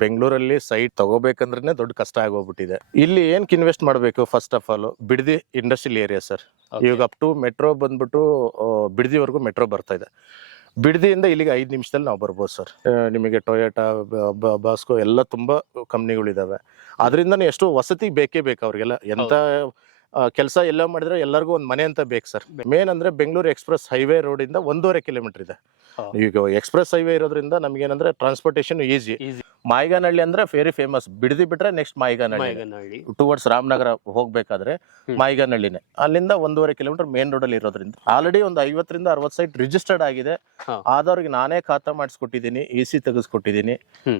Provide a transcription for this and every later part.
ಬೆಂಗಳೂರಲ್ಲಿ ಸೈಟ್ ತಗೋಬೇಕಂದ್ರೆ ದೊಡ್ಡ ಕಷ್ಟ ಆಗೋಗ್ಬಿಟ್ಟಿದೆ. ಇಲ್ಲಿ ಏನಕ್ಕೆ ಇನ್ವೆಸ್ಟ್ ಮಾಡಬೇಕು? First of all Bidadi industrial area sir. ಇವಾಗ ಅಪ್ ಟು ಮೆಟ್ರೋ ಬಂದ್ಬಿಟ್ಟು ಬಿಡದಿವರೆಗೂ ಮೆಟ್ರೋ ಬರ್ತಾ ಇದೆ. ಬಿಡದಿಯಿಂದ ಇಲ್ಲಿಗೆ 5 ನಿಮಿಷದಲ್ಲಿ ನಾವು ಬರ್ಬೋದು ಸರ್. ನಿಮಗೆ ಟೊಯೋಟಾ, ಬಾಸ್ಕೋ ಎಲ್ಲ ತುಂಬಾ ಕಂಪ್ನಿಗಳಿದಾವೆ. ಅದರಿಂದನೇ ಎಷ್ಟು ವಸತಿ ಬೇಕೇ ಬೇಕು ಅವ್ರಿಗೆಲ್ಲ. ಎಂತ ಕೆಲಸ ಎಲ್ಲ ಮಾಡಿದ್ರೆ ಎಲ್ಲರಿಗೂ ಒಂದು ಮನೆ ಅಂತ ಬೇಕು ಸರ್. ಮೇನ್ ಅಂದ್ರೆ ಬೆಂಗಳೂರು ಎಕ್ಸ್ಪ್ರೆಸ್ ಹೈವೇ ರೋಡ್ ಇಂದ 1.5 ಕಿಲೋಮೀಟರ್ ಇದೆ. ಈಗ ಎಕ್ಸ್ಪ್ರೆಸ್ ಹೈವೇ ಇರೋದ್ರಿಂದ ನಮ್ಗೆ ಏನಂದ್ರೆ ಟ್ರಾನ್ಸ್ಪೋರ್ಟೇಷನ್ ಈಸಿ. ಮಾಯಿಗಾನಹಳ್ಳಿ ಅಂದ್ರೆ ವೆರಿ ಫೇಮಸ್. ಬಿಡದಿ ಬಿಟ್ರೆ ನೆಕ್ಸ್ಟ್ ಮಾಯಿಗಾನಹಳ್ಳಿ. ಟುವರ್ಡ್ಸ್ ರಾಮನಗರ ಹೋಗ್ಬೇಕಾದ್ರೆ ಮಾಯಿಗಾನಹಳ್ಳಿನೇ. ಅಲ್ಲಿಂದ 1.5 ಕಿಲೋಮೀಟರ್ ಮೇನ್ ರೋಡ್ ಅಲ್ಲಿ ಇರೋದ್ರಿಂದ ಆಲ್ರೆಡಿ ಒಂದು 50 ರಿಂದ 60 ಸೈಟ್ ರಿಜಿಸ್ಟರ್ಡ್ ಆಗಿದೆ. ಆದವ್ರಿಗೆ ನಾನೇ ಖಾತಾ ಮಾಡಿಸ್ಕೊಟ್ಟಿದ್ದೀನಿ, EC ತೆಗೆಸ್ಕೊಟ್ಟಿದ್ದೀನಿ.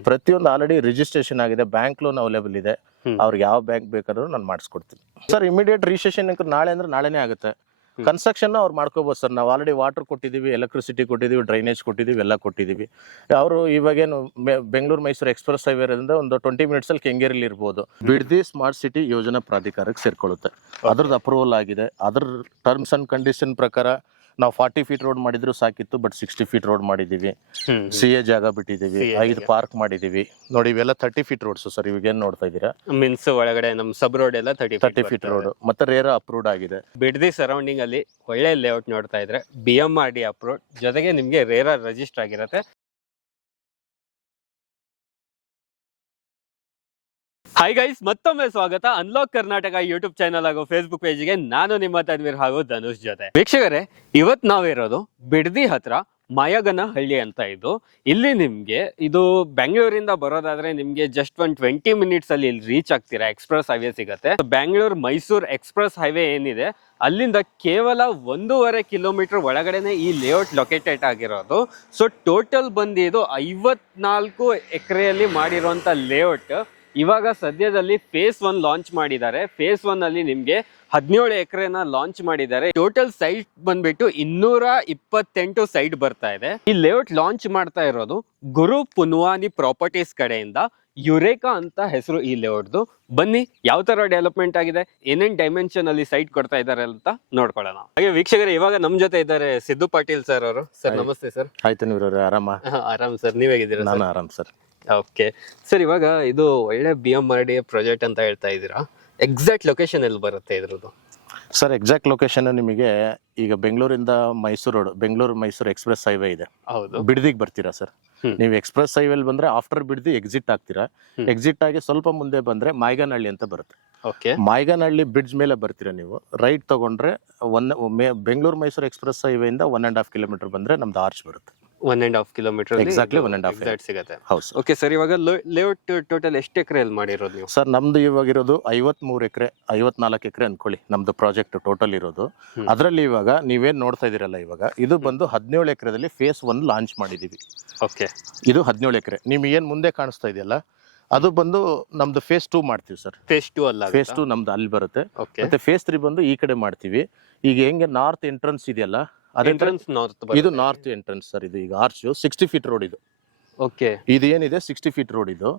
ಪ್ರತಿಯೊಂದು ಆಲ್ರೆಡಿ ರಿಜಿಸ್ಟ್ರೇಷನ್ ಆಗಿದೆ. ಬ್ಯಾಂಕ್ ಲೋನ್ ಅವೈಲೇಬಲ್ ಇದೆ. ಅವ್ರಿಗೆ ಯಾವ ಬ್ಯಾಂಕ್ ಬೇಕಾದ್ರೂ ನಾನು ಮಾಡಿಸ್ಕೊಡ್ತೀನಿ ಸರ್. ಇಮಿಡಿಯೇಟ್ ರಿಜಿಸ್ಟ್ರೇಷನ್ ನಾಳೆ ಅಂದ್ರೆ ನಾಳೆನೇ ಆಗುತ್ತೆ. ಕನ್ಸ್ಟ್ರಕ್ಷನ್ ಅವ್ರು ಮಾಡ್ಕೋಬಹುದು ಸರ್. ನಾವು ಆಲ್ರೆಡಿ ವಾಟರ್ ಕೊಟ್ಟಿದ್ದೀವಿ, ಎಲೆಕ್ಟ್ರಿಸಿಟಿ ಕೊಟ್ಟಿದ್ದೀವಿ, ಡ್ರೈನೇಜ್ ಕೊಟ್ಟಿದ್ದೀವಿ, ಎಲ್ಲ ಕೊಟ್ಟಿದ್ದೀವಿ. ಅವರು ಇವಾಗೇನು ಬೆಂಗಳೂರು ಮೈಸೂರು ಎಕ್ಸ್ಪ್ರೆಸ್ ಹೈವೇ ಇರೋದ್ರಿಂದ ಒಂದು 20 ಮಿನಿಟ್ಸ್ ಅಲ್ಲಿ ಕೆಂಗೇರಿಯಲ್ಲಿ ಇರ್ಬೋದು. ಬಿಡದಿ ಸ್ಮಾರ್ಟ್ ಸಿಟಿ ಯೋಜನಾ ಪ್ರಾಧಿಕಾರಕ್ಕೆ ಸೇರ್ಕೊಳ್ಳುತ್ತೆ. ಅದ್ರದ್ದು ಅಪ್ರೂವಲ್ ಆಗಿದೆ. ಅದ್ರ ಟರ್ಮ್ಸ್ ಅಂಡ್ ಕಂಡೀಷನ್ ಪ್ರಕಾರ ನಾವು 40 ಫೀಟ್ ರೋಡ್ ಮಾಡಿದ್ರು ಸಾಕಿತ್ತು, ಬಟ್ 60 ಫೀಟ್ ರೋಡ್ ಮಾಡಿದೀವಿ. CA ಜಾಗ ಬಿಟ್ಟಿದೀವಿ, 5 ಪಾರ್ಕ್ ಮಾಡಿದೀವಿ. ನೋಡಿ ಇವೆಲ್ಲ 30 ಫೀಟ್ ರೋಡ್ಸ್ ಸರ್. ಇವಾಗ ಏನ್ ನೋಡ್ತಾ ಇದೀರಾ? ಮೀನ್ಸ್ ಒಳಗಡೆ ನಮ್ ಸಬ್ ರೋಡ್ ಎಲ್ಲ 30 ಫೀಟ್ ರೋಡ್ ಮತ್ತೆ ರೇರಾ ಅಪ್ರೂವ್ಡ್ ಆಗಿದೆ. ಬಿಡದಿ ಸರೌಂಡಿಂಗ್ ಅಲ್ಲಿ ಒಳ್ಳೆ ಲೇಔಟ್ ನೋಡ್ತಾ ಇದ್ರೆ BMRD ಅಪ್ರೂವ್ಡ್, ಜೊತೆಗೆ ನಿಮ್ಗೆ ರೇರಾ ರಿಜಿಸ್ಟರ್ ಆಗಿರುತ್ತೆ. ಹಾಯ್ ಗೈಸ್, ಮತ್ತೊಮ್ಮೆ ಸ್ವಾಗತ ಅನ್ಲಾಕ್ ಕರ್ನಾಟಕ ಯೂಟ್ಯೂಬ್ ಚಾನಲ್ ಹಾಗೂ ಫೇಸ್ಬುಕ್ ಪೇಜ್ಗೆ. ನಾನು ನಿಮ್ಮ ತನ್ವೀರ್ ಹಾಗೂ ಧನುಷ್ ಜೊತೆ. ವೀಕ್ಷಕರೇ, ಇವತ್ ನಾವಿರೋದು ಬಿಡದಿ ಹತ್ರ ಮಾಯಗನಹಳ್ಳಿ ಅಂತ. ಇಲ್ಲಿ ನಿಮ್ಗೆ ಇದು ಬೆಂಗಳೂರಿಂದ ಬರೋದಾದ್ರೆ ನಿಮ್ಗೆ ಜಸ್ಟ್ ಒಂದು 20 ಮಿನಿಟ್ಸ್ ಅಲ್ಲಿ ಇಲ್ಲಿ ರೀಚ್ ಆಗ್ತೀರಾ. ಎಕ್ಸ್ಪ್ರೆಸ್ ಹೈವೇ ಸಿಗುತ್ತೆ. ಬೆಂಗಳೂರು ಮೈಸೂರು ಎಕ್ಸ್ಪ್ರೆಸ್ ಹೈವೇ ಏನಿದೆ ಅಲ್ಲಿಂದ ಕೇವಲ 1.5 ಕಿಲೋಮೀಟರ್ ಒಳಗಡೆನೆ ಈ ಲೇಔಟ್ ಲೊಕೇಟೆಡ್ ಆಗಿರೋದು. ಸೊ ಟೋಟಲ್ ಬಂದು ಇದು 54 ಎಕರೆಯಲ್ಲಿ ಮಾಡಿರುವಂತ ಲೇಔಟ್. ಇವಾಗ ಸದ್ಯದಲ್ಲಿ ಫೇಸ್ 1 ಲಾಂಚ್ ಮಾಡಿದ್ದಾರೆ. ಫೇಸ್ 1 ಅಲ್ಲಿ ನಿಮ್ಗೆ 17 ಎಕರೆನ ಲಾಂಚ್ ಮಾಡಿದ್ದಾರೆ. ಟೋಟಲ್ ಸೈಟ್ ಬಂದ್ಬಿಟ್ಟು 228 ಸೈಟ್ ಬರ್ತಾ ಇದೆ. ಈ ಲೇಔಟ್ ಲಾಂಚ್ ಮಾಡ್ತಾ ಇರೋದು ಗುರು ಪುನ್ವಾನಿ ಪ್ರಾಪರ್ಟೀಸ್ ಕಡೆಯಿಂದ. ಯುರೇಕಾ ಅಂತ ಹೆಸರು ಈ ಲೇಔಟ್ದು. ಬನ್ನಿ ಯಾವ ತರ ಡೆವಲಪ್ಮೆಂಟ್ ಆಗಿದೆ, ಏನೇನ್ ಡೈಮೆನ್ಷನ್ ಅಲ್ಲಿ ಸೈಟ್ ಕೊಡ್ತಾ ಇದ್ದಾರೆ ಅಂತ ನೋಡ್ಕೊಳ್ಳೋಣ. ಹಾಗೆ ವೀಕ್ಷಕರೇ, ಇವಾಗ ನಮ್ ಜೊತೆ ಇದ್ದಾರೆ ಸಿದ್ದು ಪಾಟೀಲ್ ಸರ್ ಅವರು. ಸರ್ ನಮಸ್ತೆ ಸರ್. ಆಯ್ತು, ನೀವು ಆರಾಮ? ಆರಾಮ್ ಸರ್, ನೀವ್ ಹೇಗಿದ್ದೀರಾ? ನಾನು ಆರಾಮ್ ಸರ್. ಓಕೆ ಸರ್, ಇವಾಗ ಇದು ಒಳ್ಳೆ BMRD ಪ್ರಾಜೆಕ್ಟ್ ಅಂತ ಹೇಳ್ತಾ ಇದ್ದೀರಾ. ಎಕ್ಸಾಕ್ಟ್ ಲೊಕೇಶನ್ ಎಲ್ಲಿ ಬರುತ್ತೆ ಇದ್ರದ್ದು? ಸರ್ ಎಕ್ಸಾಕ್ಟ್ ಲೊಕೇಶನ್ ನಿಮಗೆ ಈಗ ಬೆಂಗಳೂರಿಂದ Mysuru road, Bengaluru Mysuru express highway ಇದೆ. ಹೌದು. ಬಿಡದಿಗೆ ಬರ್ತೀರಾ ಸರ್. ನೀವು ಎಕ್ಸ್ಪ್ರೆಸ್ ಹೈವೇಲಿ ಬಂದ್ರೆ ಆಫ್ಟರ್ ಬಿಡದಿ ಎಕ್ಸಿಟ್ ಆಗ್ತೀರಾ. ಎಕ್ಸಿಟ್ ಆಗಿ ಸ್ವಲ್ಪ ಮುಂದೆ ಬಂದ್ರೆ ಮಾಯಿಗಾನಹಳ್ಳಿ ಅಂತ ಬರುತ್ತೆ. ಮಾಯಿಗಾನಹಳ್ಳಿ ಬ್ರಿಡ್ಜ್ ಮೇಲೆ ಬರ್ತೀರಾ ನೀವು. ರೈಟ್ ತಗೊಂಡ್ರೆ ಬೆಂಗಳೂರು ಮೈಸೂರು ಎಕ್ಸ್ಪ್ರೆಸ್ ಹೈವೇ ಇಂದ 1.5 ಕಿಲೋಮೀಟರ್ ಬಂದ್ರೆ ನಮ್ದು ಆರ್ಚ್ ಬರುತ್ತೆ. 1.5 ಕಿಲೋಮೀಟರ್ ಎಕ್ಸಾಕ್ಟ್ಲಿ 1.5 ಸಿಗುತ್ತೆ. ಹೌದು. ಓಕೆ ಸರ್, ಇವಾಗ ಲೇಔಟ್ ಟೋಟಲ್ ಎಷ್ಟು ಎಕರೆಯಲ್ಲಿ ಮಾಡಿರೋದು ನೀವು? ಸರ್ ನಮ್ದು ಇವಾಗಿರೋದು 53 ಎಕರೆ, 54 ಎಕರೆ ಅನ್ಕೊಳ್ಳಿ ನಮ್ದು ಪ್ರಾಜೆಕ್ಟ್ ಟೋಟಲ್ ಇರೋದು. ಅದರಲ್ಲಿ ಇವಾಗ ನೀವೇನ್ ನೋಡ್ತಾ ಇದೀರಲ್ಲ, ಇವಾಗ ಇದು ಬಂದು 17 ಎಕರೆದಲ್ಲಿ ಫೇಸ್ 1 ಲಾಂಚ್ ಮಾಡಿದೀವಿ. ಓಕೆ, ಇದು 17 ಎಕರೆ. ನಿಮ್ಗೆ ಏನ್ ಮುಂದೆ ಕಾಣಿಸ್ತಾ ಇದೆಯಲ್ಲ ಅದು ಬಂದು ನಮ್ದು ಫೇಸ್ 2 ಮಾಡ್ತೀವಿ ಸರ್. ಫೇಸ್ 2 ಅಲ್ಲ, ಫೇಸ್ 2 ನಮ್ದು ಅಲ್ಲಿ ಬರುತ್ತೆ. ಮತ್ತೆ ಫೇಸ್ 3 ಬಂದು ಈ ಕಡೆ ಮಾಡ್ತೀವಿ. ಈಗ ಹೆಂಗೆ ನಾರ್ತ್ ಎಂಟ್ರೆನ್ಸ್ ಇದೆಯಲ್ಲ, ಇದು ನಾರ್ತ್ ಎಂಟ್ರೆನ್ಸ್ ಸರ್. ಇದು ಈಗ ಆರ್ಚ್ 60 ಫೀಟ್ ರೋಡ್ ಇದು. ಓಕೆ, ಇದು ಏನಿದೆ 60 ಫೀಟ್ ರೋಡ್ ಇದು.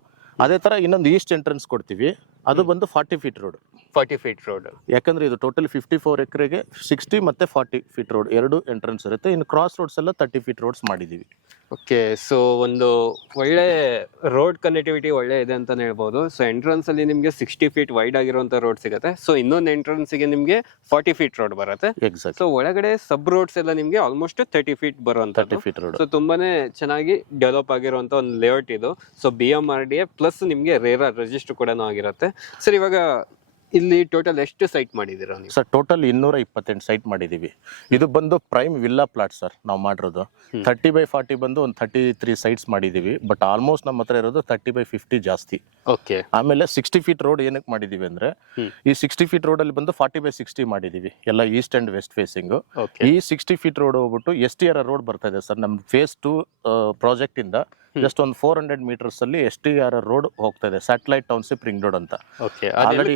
ಅದೇ ತರ ಇನ್ನೊಂದು ಈಸ್ಟ್ ಎಂಟ್ರೆನ್ಸ್ ಕೊಡ್ತೀವಿ, ಅದು ಬಂದು 40 ಫೀಟ್ ರೋಡ್. 40 ಫೀಟ್ ರೋಡ್, ಯಾಕಂದ್ರೆ ಇದು ಟೋಟಲ್ 54 ಎಕರೆಗೆ 60 ಮತ್ತೆ 40 ಫೀಟ್ ರೋಡ್ ಎರಡು ಎಂಟ್ರೆನ್ಸ್ ಇರುತ್ತೆ. ಇನ್ನು ಕ್ರಾಸ್ ರೋಡ್ಸ್ ಎಲ್ಲ 30 ಫೀಟ್ ರೋಡ್ಸ್ ಮಾಡಿದೀವಿ. ಓಕೆ, ಸೊ ಒಂದು ಒಳ್ಳೆ ರೋಡ್ ಕನೆಕ್ಟಿವಿಟಿ ಒಳ್ಳೆ ಇದೆ ಅಂತಾನೆ ಹೇಳ್ಬೋದು. ಸೊ ಎಂಟ್ರೆನ್ಸ್ ಅಲ್ಲಿ ನಿಮ್ಗೆ 60 ಫೀಟ್ ವೈಡ್ ಆಗಿರುವಂತ ರೋಡ್ ಸಿಗುತ್ತೆ. ಸೊ ಇನ್ನೊಂದು ಎಂಟ್ರೆನ್ಸ್ ಗೆ ನಿಮ್ಗೆ 40 ಫೀಟ್ ರೋಡ್ ಬರುತ್ತೆ. ಎಕ್ಸಾಕ್ಟ್. ಸೊ ಒಳಗಡೆ ಸಬ್ ರೋಡ್ಸ್ ಎಲ್ಲ ನಿಮ್ಗೆ ಆಲ್ಮೋಸ್ಟ್ 30 ಫೀಟ್ ಬರುವಂತ 30 ಫೀಟ್ ರೋಡ್. ಸೊ ತುಂಬಾನೇ ಚೆನ್ನಾಗಿ ಡೆವಲಪ್ ಆಗಿರುವಂತ ಒಂದು ಲೇಔಟ್ ಇದು. ಸೊ BMRD ಪ್ಲಸ್ ನಿಮ್ಗೆ ರೇರಾ ರಿಜಿಸ್ಟರ್ ಕೂಡ ಆಗಿರುತ್ತೆ. ಸರ್ ಇವಾಗ ಇಲ್ಲಿ ಟೋಟಲ್ ಎಷ್ಟು ಸೈಟ್ ಮಾಡಿದೀರಾ ನೀವು? ಸರ್ ಟೋಟಲ್ 228 ಸೈಟ್ ಮಾಡಿದೀವಿ. ಇದು ಬಂದು ಪ್ರೈಮ್ ವಿಲ್ಲಾ ಪ್ಲಾಟ್ ಸರ್. ನಾವು ಮಾಡಿರೋದು 30/40 ಬಂದು ಒಂದು 33 ಸೈಟ್ಸ್ ಮಾಡಿದೀವಿ. ಬಟ್ ಆಲ್ಮೋಸ್ಟ್ ನಮ್ಮ ಹತ್ರ ಇರೋದು 30/50 ಜಾಸ್ತಿ. ಓಕೆ, ಆಮೇಲೆ 60 ಫೀಟ್ ರೋಡ್ ಏನಕ್ಕೆ ಮಾಡಿದೀವಿ ಅಂದ್ರೆ, ಈ 60 ಫೀಟ್ ರೋಡ್ ಅಲ್ಲಿ ಬಂದು 40/60 ಮಾಡಿದೀವಿ, ಎಲ್ಲ ಈಸ್ಟ್ ಅಂಡ್ ವೆಸ್ಟ್ ಫೇಸಿಂಗ್. ಈ 60 ಫೀಟ್ ರೋಡ್ ಹೋಗ್ಬಿಟ್ಟು STR ರೋಡ್ ಬರ್ತಾ ಇದೆ ಸರ್. ನಮ್ ಫೇಸ್ 2 ಪ್ರಾಜೆಕ್ಟ್ ಇಂದ ಜಸ್ಟ್ ಒಂದು 400 ಮೀಟರ್ಸ್ ಅಲ್ಲಿ STR ರೋಡ್ ಹೋಗ್ತಾ ಇದೆ, ಸ್ಯಾಟಲೈಟ್ ಟೌನ್ಶಿಪ್ ರಿಂಗ್ ರೋಡ್ ಅಂತ.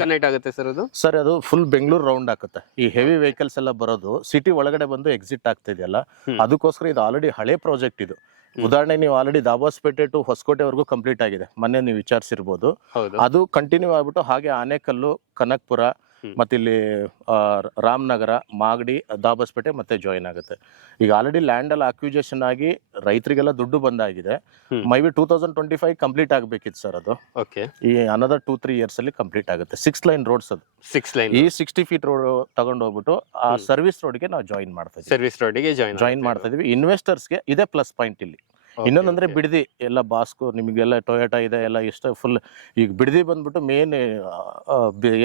ಕನೆಕ್ಟ್ ಆಗುತ್ತೆ ಸರ್ ಅದು? ಸರ್ ಅದು ಫುಲ್ ಬೆಂಗಳೂರು ರೌಂಡ್ ಆಗುತ್ತೆ. ಈ ಹೆವಿ ವೆಹಿಕಲ್ಸ್ ಎಲ್ಲ ಬರೋದು ಸಿಟಿ ಒಳಗಡೆ ಬಂದು ಎಕ್ಸಿಟ್ ಆಗ್ತಾ ಇದೆಯಲ್ಲ, ಅದಕ್ಕೋಸ್ಕರ ಇದು ಆಲ್ರೆಡಿ ಹಳೆ ಪ್ರಾಜೆಕ್ಟ್ ಇದು. ಉದಾಹರಣೆ ನೀವು ಆಲ್ರೆಡಿ ದಾಬಾಸ್ಪೇಟೆ ಟು ಹೊಸಕೋಟೆವರೆಗೂ ಕಂಪ್ಲೀಟ್ ಆಗಿದೆ. ಮೊನ್ನೆ ನೀವು ವಿಚಾರಿಸಿರ್ಬೋದು. ಅದು ಕಂಟಿನ್ಯೂ ಆಗ್ಬಿಟ್ಟು ಹಾಗೆ ಆನೇಕಲ್ಲು, ಕನಕ್ಪುರ, ಮತ್ತೆ ಇಲ್ಲಿ ರಾಮನಗರ, ಮಾಗಡಿ, ದಾಬಸ್ಪೇಟೆ ಮತ್ತೆ ಜಾಯಿನ್ ಆಗುತ್ತೆ. ಈಗ ಆಲ್ರೆಡಿ ಲ್ಯಾಂಡ್ ಎಲ್ಲ ಅಕ್ವಿಜೇಷನ್ ಆಗಿ ರೈತರಿಗೆಲ್ಲ ದುಡ್ಡು ಬಂದಾಗಿದೆ. ಮೈ ಬಿ 2025 ಕಂಪ್ಲೀಟ್ ಆಗಬೇಕಿತ್ತು ಸರ್. ಅದು ಓಕೆ, ಈ ಅನದರ್ 2-3 ಇಯರ್ಸ್ ಅಲ್ಲಿ ಕಂಪ್ಲೀಟ್ ಆಗುತ್ತೆ. 6 ಲೈನ್ ರೋಡ್ಸ್ ಅದು. 6 ಲೈನ್ ಈ 60 ಫೀಟ್ ರೋಡ್ ತಗೊಂಡು ಹೋಗ್ಬಿಟ್ಟು ಆ ಸರ್ವಿಸ್ ರೋಡ್ಗೆ ನಾವು ಜಾಯಿನ್ ಮಾಡ್ತಾ ಇದ್ದೀವಿ. ಸರ್ವಿಸ್ ರೋಡಿಗೆ ಜಾಯಿನ್ ಮಾಡ್ತಾ ಇದೀವಿ. ಇನ್ವೆಸ್ಟರ್ಸ್ಗೆ ಇದೇ ಪ್ಲಸ್ ಪಾಯಿಂಟ್ ಇಲ್ಲಿ. ಇನ್ನೊಂದಂದ್ರೆ ಬಿಡದಿ ಎಲ್ಲ ಬಾಸ್ಕೋ ನಿಮಗೆಲ್ಲ ಟೊಯೋಟಾ ಇದೆ ಎಲ್ಲ ಎಷ್ಟು ಫುಲ್. ಈಗ ಬಿಡದಿ ಬಂದ್ಬಿಟ್ಟು ಮೇನ್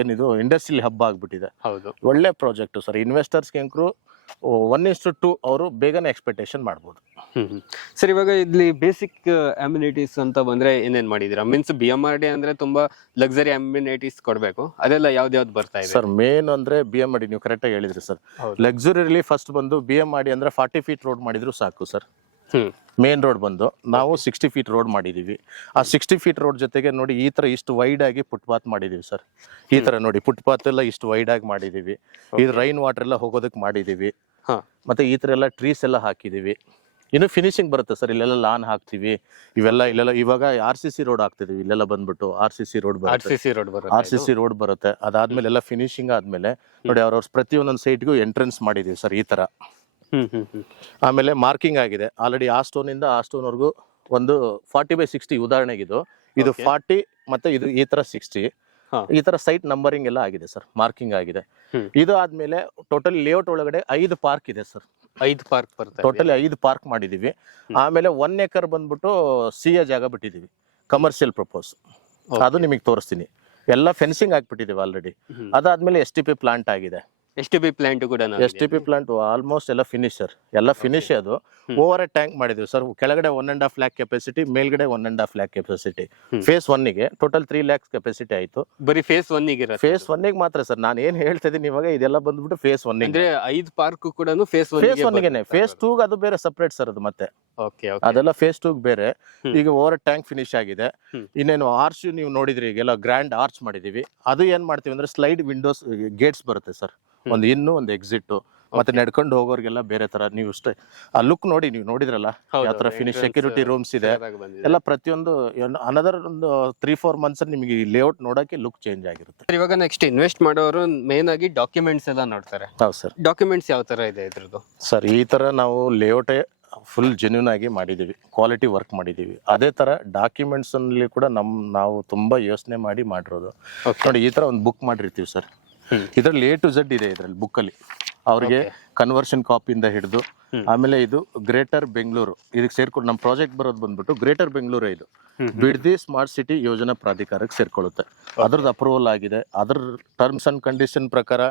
ಏನಿದು ಇಂಡಸ್ಟ್ರಿಯಲ್ ಹಬ್ ಆಗ್ಬಿಟ್ಟಿದೆ. ಹೌದು, ಒಳ್ಳೆ ಪ್ರಾಜೆಕ್ಟ್ ಸರ್. ಇನ್ವೆಸ್ಟರ್ಸ್ಗೆ ಅಂಕರು 1:2 ಅವರು ಬೇಗನೆ ಎಕ್ಸ್ಪೆಕ್ಟೇಷನ್ ಮಾಡ್ಬೋದು. ಸರ್ ಇವಾಗ ಇಲ್ಲಿ ಬೇಸಿಕ್ ಅಮ್ಯುನಿಟೀಸ್ ಅಂತ ಬಂದ್ರೆ ಏನೇನ್ ಮಾಡಿದೀರಾ? ಮೀನ್ಸ್ BMRD ಅಂದ್ರೆ ತುಂಬಾ ಲಕ್ಸರಿ ಅಮ್ಯುನಿಟೀಸ್ ಕೊಡ್ಬೇಕು, ಅದೆಲ್ಲ ಯಾವ್ದು ಬರ್ತಾ ಇದೆ ಸರ್? ಮೇನ್ ಅಂದ್ರೆ BMRD ನೀವು ಕರೆಕ್ಟ್ ಆಗಿ ಹೇಳಿದ್ರಿ ಸರ್. ಲಕ್ಸುರಿಲಿ ಫಸ್ಟ್ ಬಂದು BMRD ಅಂದ್ರೆ 40 ಫೀಟ್ ರೋಡ್ ಮಾಡಿದ್ರು ಸಾಕು ಸರ್. ಮೇನ್ ರೋಡ್ ಬಂದು ನಾವು 60 ಫೀಟ್ ರೋಡ್ ಮಾಡಿದೀವಿ. ಆ 60 ಫೀಟ್ ರೋಡ್ ಜೊತೆಗೆ ನೋಡಿ ಈ ತರ ಇಷ್ಟು ವೈಡ್ ಆಗಿ ಫುಟ್ಪಾತ್ ಮಾಡಿದೀವಿ ಸರ್. ಈ ತರ ನೋಡಿ ಫುಟ್ಪಾತ್ ಎಲ್ಲ ಇಷ್ಟು ವೈಡ್ ಆಗಿ ಮಾಡಿದೀವಿ. ಇದು ರೈನ್ ವಾಟರ್ ಎಲ್ಲ ಹೋಗೋದಕ್ಕೆ ಮಾಡಿದೀವಿ. ಮತ್ತೆ ಈ ತರ ಎಲ್ಲ ಟ್ರೀಸ್ ಎಲ್ಲ ಹಾಕಿದೀವಿ. ಇನ್ನು ಫಿನಿಶಿಂಗ್ ಬರುತ್ತೆ ಸರ್. ಇಲ್ಲೆಲ್ಲ ಲಾನ್ ಹಾಕ್ತಿವಿ. ಇಲ್ಲೆಲ್ಲ ಇವಾಗ RCC ರೋಡ್ ಹಾಕ್ತಿದೀವಿ. ಇಲ್ಲೆಲ್ಲ ಬಂದ್ಬಿಟ್ಟು RCC ರೋಡ್ ಬರುತ್ತೆ. ಅದಾದ್ಮೇಲೆ ಎಲ್ಲ ಫಿನಿಶಿಂಗ್ ಆದ್ಮೇಲೆ ನೋಡಿ ಅವ್ರವ್ರ ಪ್ರತಿಯೊಂದೊಂದು ಸೈಟ್ಗೂ ಎಂಟ್ರೆನ್ಸ್ ಮಾಡಿದೀವಿ ಸರ್ ಈ ತರ. ಆಮೇಲೆ ಮಾರ್ಕಿಂಗ್ ಆಗಿದೆ ಆಲ್ರೆಡಿ. ಆ ಸ್ಟೋನ್ ಇಂದ ಆ ಸ್ಟೋನ್ ವರ್ಗು ಒಂದು 40/60 ಉದಾಹರಣೆಗಿದು. ಇದು 40 ಮತ್ತೆ ಇದು ಈ ತರ 60. ಈ ತರ ಸೈಟ್ ನಂಬರಿಂಗ್ ಎಲ್ಲ ಆಗಿದೆ ಸರ್. ಮಾರ್ಕಿಂಗ್ ಆಗಿದೆ. ಇದು ಆದ್ಮೇಲೆ ಟೋಟಲ್ ಲೇಔಟ್ ಒಳಗಡೆ 5 ಪಾರ್ಕ್ ಇದೆ ಸರ್. 5 ಪಾರ್ಕ್ ಬರುತ್ತೆ. ಟೋಟಲಿ 5 ಪಾರ್ಕ್ ಮಾಡಿದೀವಿ. ಆಮೇಲೆ 1 ಎಕರ್ ಬಂದ್ಬಿಟ್ಟು ಸಿಎ ಜಾಗ ಬಿಟ್ಟಿದೀವಿ ಕಮರ್ಷಿಯಲ್ ಪ್ರಪೋಸ್. ಅದು ನಿಮಗೆ ತೋರಿಸ್ತೀನಿ. ಎಲ್ಲ ಫೆನ್ಸಿಂಗ್ ಹಾಕ್ಬಿಟ್ಟಿದೀವಿ ಆಲ್ರೆಡಿ. ಅದಾದ್ಮೇಲೆ STP ಪ್ಲಾಂಟ್ ಆಗಿದೆ. STP ಪ್ಲಾಂಟ್ ಕೂಡ STP ಪ್ಲಾಂಟ್ ಆಲ್ಮೋಸ್ಟ್ ಎಲ್ಲ ಫಿನಿಶ್ ಸರ್. ಎಲ್ಲ ಫಿನಿಶ್. ಅದು ಓವರ್ ಹೆಡ್ ಟ್ಯಾಂಕ್ ಮಾಡಿದ್ವಿ ಸರ್. ಕೆಳಗಡೆ 1.5 lakh ಕೆಪಾಸಿಟಿ, ಮೇಲ್ಗಡೆ 1.5 lakh ಕೆಪಾಸಿಟಿ. ಫೇಸ್ 1ಗೆ ಟೋಟಲ್ 3 lakhs ಕೆಪಾಸಿಟಿ ಆಯ್ತು. ಬರೀ ಫೇಸ್ 1ಗೆ ಫೇಸ್ 1ಗೆ ಮಾತ್ರ ಸರ್. ನಾನು ಏನ್ ಹೇಳ್ತಾ ಇದೀನಿ ಇವಾಗ ಇದೆಲ್ಲ ಬಂದ್ಬಿಟ್ಟು ಫೇಸ್ 1 ಅಂದ್ರೆ 5 ಪಾರ್ಕ್ ಕೂಡ ಫೇಸ್ 1ಗೆನೆ. ಫೇಸ್ 2 ಅದು ಬೇರೆ ಸಪರೇಟ್ ಸರ್. ಅದು ಮತ್ತೆ ಅದೆಲ್ಲ ಫೇಸ್ 2 ಬೇರೆ. ಈಗ ಓವರ್ ಟ್ಯಾಂಕ್ ಫಿನಿಶ್ ಆಗಿದೆ. ಇನ್ನೇನು ಆರ್ಚ್ ನೀವು ನೋಡಿದ್ರಿ, ಈಗೆಲ್ಲ ಗ್ರ್ಯಾಂಡ್ ಆರ್ಚ್ ಮಾಡಿದೀವಿ. ಅದು ಏನ್ ಮಾಡ್ತೀವಿ ಅಂದ್ರೆ ಸ್ಲೈಡ್ ವಿಂಡೋಸ್ ಗೇಟ್ಸ್ ಬರುತ್ತೆ ಸರ್. ಒಂದು ಇನ್ನು ಒಂದು ಎಕ್ಸಿಟ್. ಮತ್ತೆ ನಡ್ಕೊಂಡು ಹೋಗೋರ್ಗೆಲ್ಲ ಬೇರೆ ತರ. ನೀವು ಅಷ್ಟೇ ಆ ಲುಕ್ ನೋಡಿ, ನೀವು ನೋಡಿದ್ರಲ್ಲ ಯಾವ ತರ ಫಿನಿಶ್. ಸೆಕ್ಯೂರಿಟಿ ರೂಮ್ಸ್ ಇದೆ ಎಲ್ಲ. ಪ್ರತಿಯೊಂದು ಅನದರ್ ಒಂದು 3-4 ಮಂತ್ಸ್ ನಿಮಗೆ ಈ ಲೇಔಟ್ ನೋಡಕ್ಕೆ ಲುಕ್ ಚೇಂಜ್ ಆಗಿರುತ್ತೆ. ಇವಾಗ ನೆಕ್ಸ್ಟ್ ಇನ್ವೆಸ್ಟ್ ಮಾಡೋರು ಮೇನ್ ಆಗಿ ಡಾಕ್ಯುಮೆಂಟ್ಸ್ ಎಲ್ಲ ನೋಡ್ತಾರೆ. ಹೌದು ಸರ್. ಡಾಕ್ಯುಮೆಂಟ್ಸ್ ಯಾವ ತರ ಇದೆ ಇದ್ರದ್ದು? ಸರ್ ಈ ತರ ನಾವು ಲೇಔಟೇ ಫುಲ್ ಜೆನ್ಯೂನ್ ಆಗಿ ಮಾಡಿದೀವಿ. ಕ್ವಾಲಿಟಿ ವರ್ಕ್ ಮಾಡಿದೀವಿ. ಅದೇ ತರ ಡಾಕ್ಯುಮೆಂಟ್ಸ್ ಅಲ್ಲಿ ಕೂಡ ನಾವು ತುಂಬಾ ಯೋಚನೆ ಮಾಡಿರೋದು. ನೋಡಿ ಈ ತರ ಒಂದು ಬುಕ್ ಮಾಡಿರ್ತೀವಿ ಸರ್. ಇದ್ರಲ್ಲಿ A to Z ಇದೆ ಇದ್ರಲ್ಲಿ ಬುಕ್ ಅಲ್ಲಿ. ಅವ್ರಿಗೆ ಕನ್ವರ್ಷನ್ ಕಾಪಿಯಿಂದ ಹಿಡಿದು ಆಮೇಲೆ ಇದು ಗ್ರೇಟರ್ ಬೆಂಗಳೂರು ಇದಕ್ಕೆ ಸೇರ್ಕೊಂಡು ನಮ್ಮ ಪ್ರಾಜೆಕ್ಟ್ ಬರೋದು ಬಂದ್ಬಿಟ್ಟು ಗ್ರೇಟರ್ ಬೆಂಗಳೂರು. ಇದು ಬಿಡದಿ ಸ್ಮಾರ್ಟ್ ಸಿಟಿ ಯೋಜನಾ ಪ್ರಾಧಿಕಾರಕ್ಕೆ ಸೇರ್ಕೊಳ್ಳುತ್ತೆ. ಅದ್ರದ್ದು ಅಪ್ರೂವಲ್ ಆಗಿದೆ. ಅದ್ರ ಟರ್ಮ್ಸ್ ಅಂಡ್ ಕಂಡೀಷನ್ ಪ್ರಕಾರ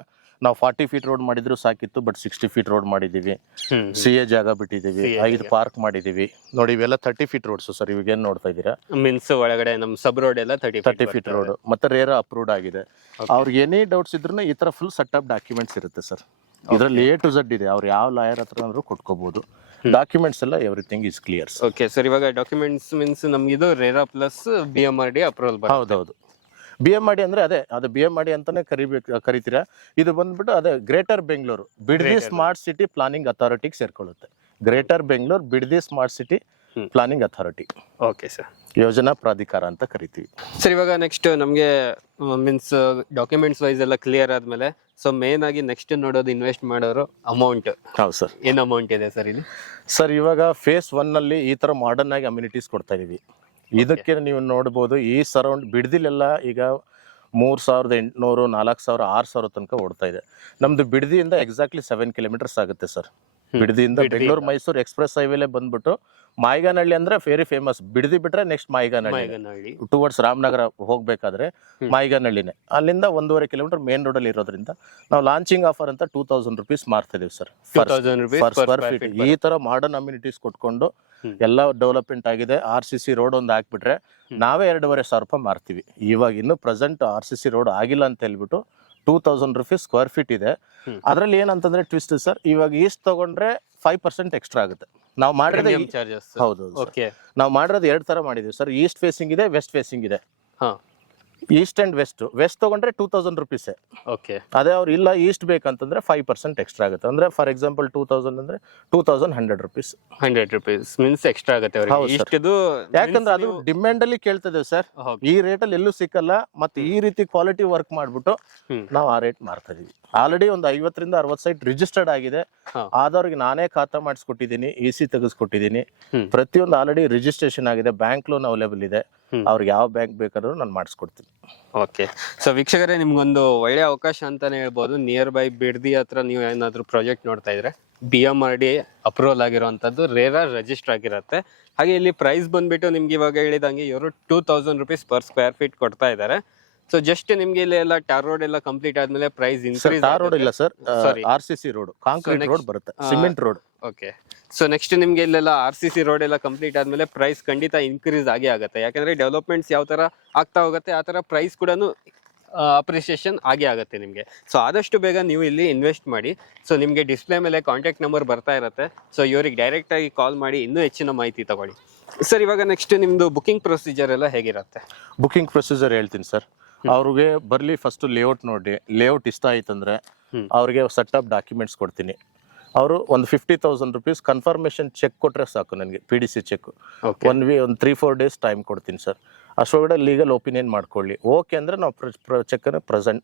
ನಾವು 40 ಫೀಟ್ ರೋಡ್ ಮಾಡಿದ್ರು ಸಾಕಿತ್ತು, ಬಟ್ 60 ಫೀಟ್ ರೋಡ್ ಮಾಡಿದೀವಿ. ಸಿಎ ಜಾಗ ಬಿಟ್ಟಿದೀವಿ. 5 ಪಾರ್ಕ್ ಮಾಡಿದೀವಿ. ನೋಡಿ ಇವೆಲ್ಲ 30 ಫೀಟ್ ರೋಡ್ಸ್ ಸರ್. ಇವಾಗ ಏನ್ ನೋಡ್ತಾ ಇದೀರಾ? ಮೀನ್ಸ್ ಒಳಗಡೆ ನಮ್ಮ ಸಬ್ ರೋಡ್ ಎಲ್ಲ 30 ಫೀಟ್ ರೋಡ್ ಮತ್ತೆ ರೇರಾ ಅಪ್ರೂವ್ಡ್ ಆಗಿದೆ. ಅವ್ರಿಗೆ ಏನೇ ಡೌಟ್ಸ್ ಇದ್ರೂ ಈ ತರ ಫುಲ್ ಸೆಟ್ ಅಪ್ ಡಾಕ್ಯುಮೆಂಟ್ಸ್ ಇರುತ್ತೆ ಸರ್. ಇದರಲ್ಲಿ A to Z ಇದೆ. ಅವ್ರು ಯಾವ ಲಾಯರ್ ಹತ್ರ ಅಂದ್ರೂ ಕೊಟ್ಕೋಬಹುದು. ಡಾಕ್ಯುಮೆಂಟ್ಸ್ ಎಲ್ಲ everything is clear. Okay sir. ಇವಾಗ ಡಾಕ್ಯುಮೆಂಟ್ಸ್ ಮೀನ್ಸ್ ನಮ್ಗೆ ಇದು ರೇರಾ ಪ್ಲಸ್ BMRD ಅಪ್ರೂವಲ್. ಹೌದೌದು. BMRD ಅಂದ್ರೆ ಅದು BMRD ಅಂತಾನೆ ಕರಿತೀರಾ. ಇದು ಬಂದ್ಬಿಟ್ಟು ಅದೇ greater Bengaluru Bidadi smart city planning ಅಥಾರಿಟಿಗೆ ಸೇರ್ಕೊಳ್ಳುತ್ತೆ. Greater Bengaluru Bidadi smart city planning authority. Okay sir. ಯೋಜನಾ ಪ್ರಾಧಿಕಾರ ಅಂತ ಕರಿತೀವಿ ಸರ್. ಇವಾಗ ನೆಕ್ಸ್ಟ್ ನಮಗೆ ಮೀನ್ಸ್ ಡಾಕ್ಯುಮೆಂಟ್ಸ್ ವೈಸ್ ಎಲ್ಲ ಕ್ಲಿಯರ್ ಆದ್ಮೇಲೆ ಸೊ ಮೇನ್ ಆಗಿ ನೆಕ್ಸ್ಟ್ ನೋಡೋದು ಇನ್ವೆಸ್ಟ್ ಮಾಡೋರು ಅಮೌಂಟ್. ಹೌದು ಸರ್. ಏನ್ ಅಮೌಂಟ್ ಇದೆ ಸರ್ ಇಲ್ಲಿ? ಸರ್ ಇವಾಗ ಫೇಸ್ 1 ಅಲ್ಲಿ ಈ ತರ ಮಾಡರ್ನ್ ಆಗಿ ಅಮ್ಯುನಿಟೀಸ್ ಕೊಡ್ತಾ ಇದೀವಿ. ಇದಕ್ಕೆ ನೀವು ನೋಡ್ಬೋದು ಈ ಸರೌಂಡ್ ಬಿಡದಿಲೆಲ್ಲ ಈಗ 3,800, 4,000, 6,000 ತನಕ ಓಡ್ತಾ ಇದೆ. ನಮ್ದು ಬಿಡದಿಯಿಂದ ಎಕ್ಸಾಕ್ಟ್ಲಿ 7 ಕಿಲೋಮೀಟರ್ಸ್ ಆಗುತ್ತೆ ಸರ್. ಬಿಡದಿಯಿಂದ ಬೆಂಗಳೂರು ಮೈಸೂರು ಎಕ್ಸ್ಪ್ರೆಸ್ ಹೈವೇಲೆ ಬಂದ್ಬಿಟ್ಟು ಮಾಯಿಗಾನಹಳ್ಳಿ ಅಂದ್ರೆ ವೆರಿ ಫೇಮಸ್. ಬಿಡದಿ ಬಿಟ್ರೆ ನೆಕ್ಸ್ಟ್ ಮಾಯಿಗಾನಹಳ್ಳಿ. ಟುವರ್ಡ್ಸ್ ರಾಮನಗರ ಹೋಗ್ಬೇಕಾದ್ರೆ ಮಾಯಿಗಾನಹಳ್ಳಿನೇ. ಅಲ್ಲಿಂದ 1.5 ಕಿಲೋಮೀಟರ್ ಮೇನ್ ರೋಡ್ ಅಲ್ಲಿ ಇರೋದ್ರಿಂದ ನಾವು ಲಾಂಚಿಂಗ್ ಆಫರ್ ಅಂತ 2,000 rupees ಮಾರ್ತಾ ಇದೀವಿ ಸರ್ ಫರ್ ಸ್ಕ್ವೇರ್ ಫೀಟ್. ಈ ತರ ಮಾಡರ್ನ್ ಅಮ್ಯುನಿಟೀಸ್ ಕೊಟ್ಕೊಂಡು ಎಲ್ಲ ಡೆವಲಪ್ಮೆಂಟ್ ಆಗಿದೆ. RCC ರೋಡ್ ಒಂದು ಹಾಕ್ಬಿಟ್ರೆ ನಾವೇ 2,500 ರೂಪಾಯಿ ಮಾರ್ತೀವಿ. ಇವಾಗ ಇನ್ನು ಪ್ರೆಸೆಂಟ್ RCC ರೋಡ್ ಆಗಿಲ್ಲ ಅಂತ ಹೇಳ್ಬಿಟ್ಟು 2,000 rupees ಸ್ಕ್ವೇರ್ ಫೀಟ್ ಇದೆ. ಅದ್ರಲ್ಲಿ ಏನಂತಂದ್ರೆ ಟ್ವಿಸ್ಟ್ ಸರ್, ಇವಾಗ ಈಸ್ಟ್ ತಗೊಂಡ್ರೆ 5% ಎಕ್ಸ್ಟ್ರಾ ಆಗುತ್ತೆ. ನಾವು ಮಾಡಿರೋದು ಹೌದು ನಾವು ಮಾಡಿರೋದು 2 ತರ ಮಾಡಿದೀವಿ ಸರ್. ಈಸ್ಟ್ ಫೇಸಿಂಗ್ ಇದೆ, ವೆಸ್ಟ್ ಫೇಸಿಂಗ್ ಇದೆ. ಈಸ್ಟ್ ಅಂಡ್ ವೆಸ್ಟ್ ತಗೊಂಡ್ರೆ 2000 ರುಪೀಸ್. ಓಕೆ ಅದೇ ಅವ್ರು ಇಲ್ಲ ಈಸ್ಟ್ ಬೇಕಂತಂದ್ರೆ 5% ಎಕ್ಸ್ಟ್ರಾ ಆಗುತ್ತೆ. ಅಂದ್ರೆ ಫಾರ್ ಎಕ್ಸಾಂಪಲ್ 2000 ಅಂದ್ರೆ 2100 ರುಪೀಸ್. 100 rupees ಮೀನ್ಸ್ ಎಕ್ಸ್ಟ್ರಾ ಆಗುತ್ತೆ ಹೌದು ಅವರಿಗೆ sir. ಇಷ್ಟದು. ಯಾಕಂದ್ರೆ ಅದು ಡಿಮ್ಯಾಂಡ್ ಅಲ್ಲಿ ಕೇಳ್ತದೆ ಸರ್. ಈ ರೇಟ್ ಅಲ್ಲಿ ಎಲ್ಲೂ ಸಿಕ್ಕಲ್ಲ, ಮತ್ತೆ ಈ ರೀತಿ ಕ್ವಾಲಿಟಿ ವರ್ಕ್ ಮಾಡ್ಬಿಟ್ಟು ನಾವು ಆ ರೇಟ್ ಮಾರ್ತಾ ಇದೀವಿ. ಆಲ್ರೆಡಿ ಒಂದು 50 ರಿಂದ 60 ಸೈಟ್ ರಿಜಿಸ್ಟರ್ಡ್ ಆಗಿದೆ. ಆದವ್ರಿಗೆ ನಾನೇ ಖಾತಾ ಮಾಡಿಸ್ಕೊಟ್ಟಿದ್ದೀನಿ, EC ತೆಗೆಸ್ಕೊಟ್ಟಿದ್ದೀನಿ. ಪ್ರತಿಯೊಂದು ಆಲ್ರೆಡಿ ರಿಜಿಸ್ಟ್ರೇಷನ್ ಆಗಿದೆ, ಬ್ಯಾಂಕ್ ಲೋನ್ ಅವೈಲೇಬಲ್ ಇದೆ. ಅವ್ರಿಗೆ ಯಾವ ಬ್ಯಾಂಕ್ ಬೇಕಾದ್ರೂ ನಾನು ಮಾಡಿಸ್ಕೊಡ್ತೀನಿ. ಓಕೆ, ಸೊ ವೀಕ್ಷಕರೇ, ನಿಮ್ಗೊಂದು ಒಳ್ಳೆ ಅವಕಾಶ ಅಂತಾನೆ ಹೇಳ್ಬೋದು. ನಿಯರ್ ಬೈ ಬಿಡದಿ ಹತ್ರ ನೀವು ಏನಾದ್ರು ಪ್ರಾಜೆಕ್ಟ್ ನೋಡ್ತಾ ಇದ್ರೆ BMRD ಅಪ್ರೂವಲ್ ಆಗಿರುವಂತದ್ದು, ರೇರಾ ರಿಜಿಸ್ಟರ್ ಆಗಿರುತ್ತೆ. ಹಾಗೆ ಇಲ್ಲಿ ಪ್ರೈಸ್ ಬಂದ್ಬಿಟ್ಟು ನಿಮ್ಗೆ ಇವಾಗ ಹೇಳಿದಂಗೆ ಇವರು 2000 rupees ಪರ್ ಸ್ಕ್ವೇರ್ ಫೀಟ್ ಕೊಡ್ತಾ ಇದ್ದಾರೆ. ಸೊ ಜಸ್ಟ್ ನಿಮ್ಗೆ ಇಲ್ಲಿ ಎಲ್ಲ ಟಾರ್ ರೋಡ್ ಎಲ್ಲ ಕಂಪ್ಲೀಟ್ ಆದ್ಮೇಲೆ ಪ್ರೈಸ್ ಇನ್ಕ್ರೀಸ್. ಟಾರ್ ರೋಡ್ ಇಲ್ಲ sir, RCC road, concrete road ಬರುತ್ತೆ, cement road. Okay, so next ನಿಮ್ಗೆ ಇಲ್ಲೆಲ್ಲ RCC ರೋಡ್ ಎಲ್ಲ ಕಂಪ್ಲೀಟ್ ಆದ್ಮೇಲೆ ಪ್ರೈಸ್ ಖಂಡಿತ ಇನ್ಕ್ರೀಸ್ ಆಗೇ ಆಗುತ್ತೆ. ಯಾಕಂದ್ರೆ ಡೆವಲಪ್ಮೆಂಟ್ಸ್ ಯಾವ ತರ ಆಗ್ತಾ ಹೋಗುತ್ತೆ ಆ ತರ ಪ್ರೈಸ್ ಕೂಡ ಅಪ್ರಿಸಿಯೇಷನ್ ಆಗೇ ಆಗುತ್ತೆ ನಿಮಗೆ. ಸೊ ಆದಷ್ಟು ಬೇಗ ನೀವು ಇಲ್ಲಿ ಇನ್ವೆಸ್ಟ್ ಮಾಡಿ. ಸೊ ನಿಮಗೆ ಡಿಸ್ಪ್ಲೇ ಮೇಲೆ ಕಾಂಟ್ಯಾಕ್ಟ್ ನಂಬರ್ ಬರ್ತಾ ಇರುತ್ತೆ. ಸೊ ಇವ್ರಿಗೆ ಡೈರೆಕ್ಟ್ ಆಗಿ ಕಾಲ್ ಮಾಡಿ ಇನ್ನೂ ಹೆಚ್ಚಿನ ಮಾಹಿತಿ ತಗೊಳ್ಳಿ. ಸರ್, ಇವಾಗ ನೆಕ್ಸ್ಟ್ ನಿಮ್ದು ಬುಕಿಂಗ್ ಪ್ರೊಸೀಜರ್ ಎಲ್ಲ ಹೇಗಿರುತ್ತೆ? ಬುಕಿಂಗ್ ಪ್ರೊಸೀಜರ್ ಹೇಳ್ತೀನಿ ಸರ್. ಅವ್ರಿಗೆ ಬರ್ಲಿ, ಫಸ್ಟ್ ಲೇಔಟ್ ನೋಡಿ, ಲೇಔಟ್ ಇಷ್ಟ ಆಯ್ತಂದ್ರೆ ಅವ್ರಿಗೆ ಸೆಟ್ ಅಪ್ ಡಾಕ್ಯುಮೆಂಟ್ಸ್ ಕೊಡ್ತೀನಿ. ಅವರು ಒಂದು 50,000 ರುಪೀಸ್ ಕನ್ಫರ್ಮೇಶನ್ ಚೆಕ್ ಕೊಟ್ರೆ ಸಾಕು ನನಗೆ, PDC ಚೆಕ್. ಒಂದು 3-4 ಡೇಸ್ ಟೈಮ್ ಕೊಡ್ತೀನಿ ಸರ್. ಅಷ್ಟೊಳಗಡೆ ಲೀಗಲ್ ಒಪಿನಿಯನ್ ಮಾಡ್ಕೊಳ್ಳಿ. ಓಕೆ ಅಂದ್ರೆ ನಾವು ಚೆಕ್ ಅನ್ನು ಪ್ರೆಸೆಂಟ್